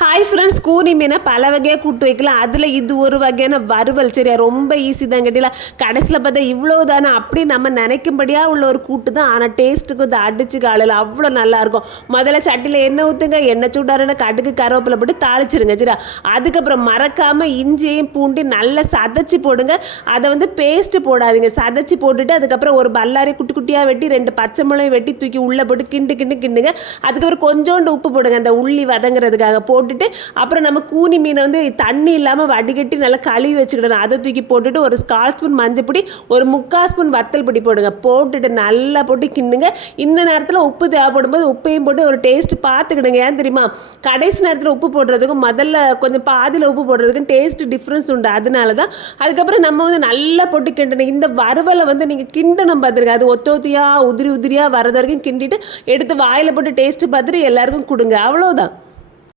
Hi friends, கூனி மீனை பல வகையாக கூட்டு வைக்கலாம். அதில் இது ஒரு வகையான வறுவல். சரியா, ரொம்ப ஈஸி தான் கேட்டீங்களா. கடைசியில் பார்த்தா இவ்வளோ தானே அப்படி நம்ம நினைக்கும்படியாக உள்ள ஒரு கூட்டு தான். ஆனால் டேஸ்ட்டுக்கு இது அடிச்சு காலையில் அவ்வளோ நல்லாயிருக்கும். முதல்ல சட்டியில் எண்ணெய் ஊற்றுங்க. எண்ணெய் சூடாருன்னா கடுகு கருவேப்பிலை போட்டு தாளிச்சிருங்க. சரியா, அதுக்கப்புறம் மறக்காமல் இஞ்சியையும் பூண்டி நல்லா சதைச்சி போடுங்க. அதை பேஸ்ட்டு போடாதீங்க, சதைச்சி போட்டுட்டு அதுக்கப்புறம் ஒரு பல்லாரி குட்டி குட்டியாக வெட்டி 2 பச்சை மிளகாய் வெட்டி தூக்கி உள்ளே போட்டு கிண்டுங்க. அதுக்கப்புறம் கொஞ்சோண்டு உப்பு போடுங்க, அந்த உள்ளி வதங்குறதுக்காக போட்டுட்டு அப்புறம் நம்ம கூனி மீனை தண்ணி இல்லாமல் வடிகட்டி நல்லா கழுவி வச்சுக்கிடணும். அதை தூக்கி போட்டுட்டு ஒரு 1/4 ஸ்பூன் மஞ்சள் பொடி, ஒரு 3/4 ஸ்பூன் வத்தல் பொடி போடுங்க. போட்டுட்டு நல்லா போட்டு கிண்டுங்க. இந்த நேரத்தில் உப்பு தேவைப்படும் போது உப்பையும் போட்டு ஒரு டேஸ்ட் பார்த்துக்கிடுங்க. ஏன் தெரியுமா, கடைசி நேரத்தில் உப்பு போடுறதுக்கும் முதல்ல கொஞ்சம் பாதியில் உப்பு போடுறதுக்கும் டேஸ்ட் டிஃப்ரென்ஸ் உண்டு. அதனால தான். அதுக்கப்புறம் நம்ம நல்லா போட்டு கிண்டணும். இந்த வறுவலை நீங்கள் கிண்டணும் பார்த்துருங்க. அது ஒத்தியாக உதிரியாக வரது வரைக்கும் கிண்டிட்டு எடுத்து வாயில் போட்டு டேஸ்ட்டு பார்த்துட்டு எல்லாருக்கும் கொடுங்க. அவ்வளோதான்.